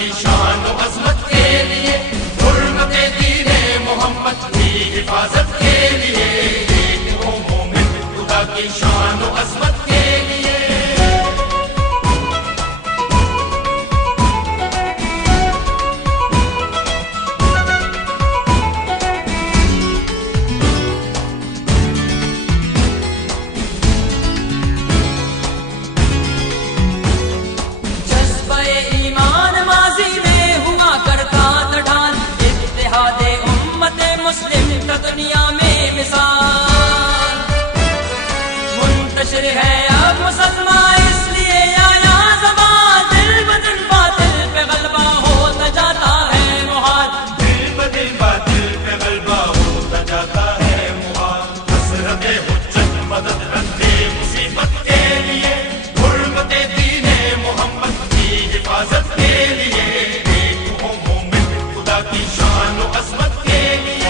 کی شان و عظمت کے لیے، حرمت دین محمد کی حفاظت کے لیے، ایک ہو مومن خدا کی شان و عظمت کے لیے۔ دنیا میں مثال منتشر ہے اب مسلمان، اس لیے آیا زمان، دل بدل باطل پہ غلبہ ہوتا جاتا ہے محال، دل بدل باطل پہ غلبہ ہوتا جاتا ہے محال۔ حسرت حجت مدد رکھے مصیبت کے لیے، حرمت دین محمد کی حفاظت کے لیے، ایک ہو مومن خدا کی شان و عظمت کے لیے۔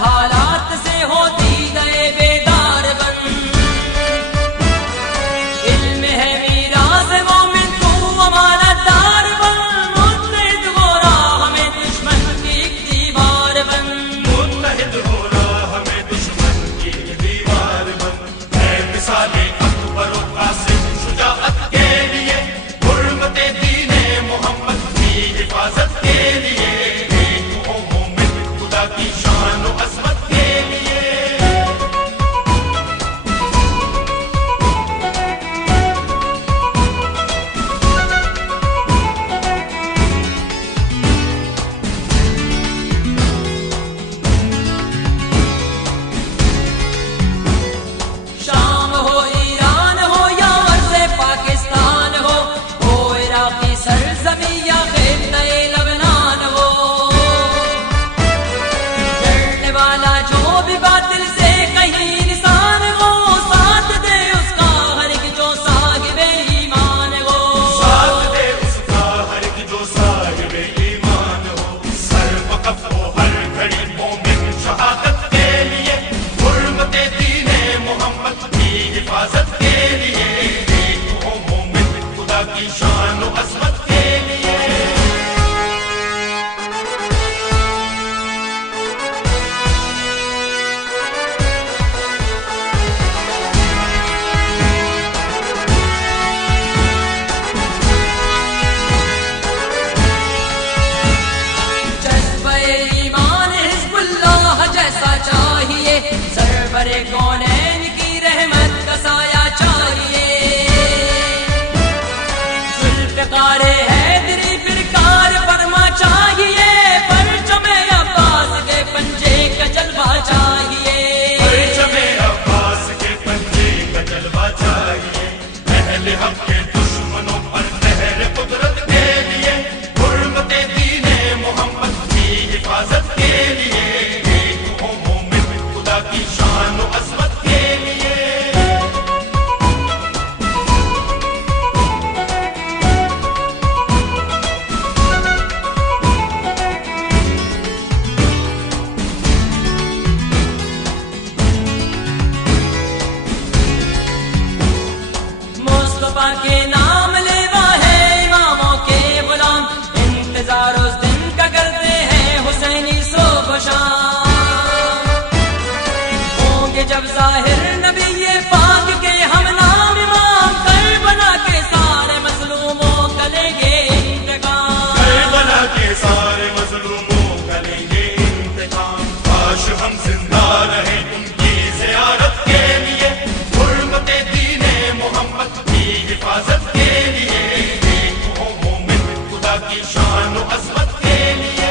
حالات سے ہوتی گئے بیدار بن، علم ہے میراث مومن تو امانت دار بن، متحد ہو رہا ہمیں دشمن کی ایک دیوار بن، متحد ہو رہا ہمیں دشمن کی دیوار بن۔ اے مثال اکبر و قاسم شجاعت کے لیے، حرمت دین محمد کی حفاظت کے لیے، ایک ہو مومن خدا کی شان و عظمت کے لیے۔ شام ہو ایران ہو یا عرض پاکستان ہو عراقی سرزمین یا خطہ لبنان ہو، لڑنے والا جو بھی باطل سے کہیں انسان ہو، ساتھ دے اس کا ہر ایک جو صاحب ایمان ہو، ساتھ دے اس کا ہر ایک جو صاحب ایمان ہو، سر وقف ہو ہر گھڑی مومن شہادت کے لیے، حرمت دین محمد کی حفاظت کے لیے، ایک ہو مومن خدا کی شان و عظمت کے لیے۔ جذبہ ایمان حزب اللہ جیسا چاہیے، سرور کونین کی رحمت کا سایہ چاہیے، ذوالفقار حیدری پرکار فرما چاہیے، پرچم عباس کے پنجے کا جلوہ چاہیے، پرچم عباس کے پنجے کا جلوہ چاہیے، اہل حق کے دشمنوں پر مہر قدرت کے لیے، حرمت دین محمد کی حفاظت کے لیے، ایک ہو مومن خدا کی شان و عظمت کے لیے۔ مصطفیٰ کے نام لیوا ہے اماموں کے غلام، انتظار اس دن کا کرتے ہیں حسینی صبح و شام، ہوں گے جب ظاہر نبی پاک کے ہم نام امام، کربلا کے سارے مظلوموں کا لیں گے انتقام، کربلا کے سارے مظلوموں کا لیں گے انتقام، کاش ہم زندہ رہیں ان کی زیارت کے لیے، حرمت دین محمد کی حفاظت کے لیے، ایک ہو مومن خدا کی شان و عظمت کے لیے۔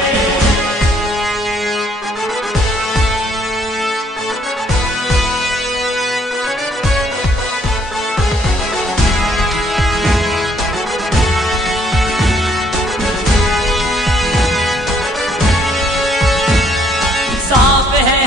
صاف ہے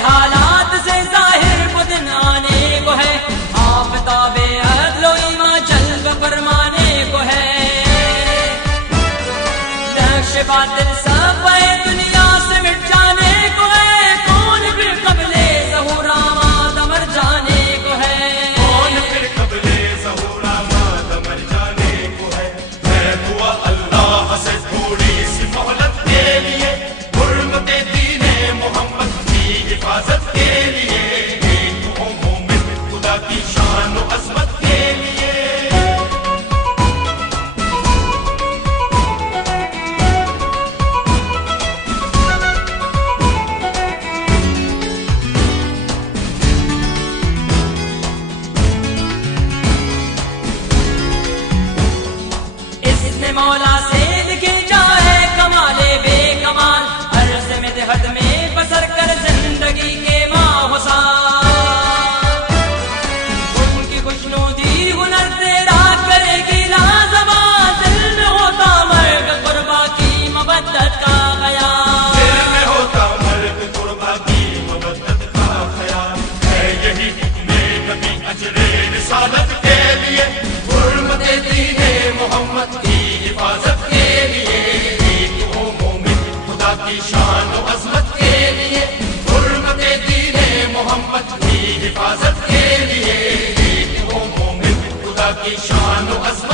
کی شان و عظمت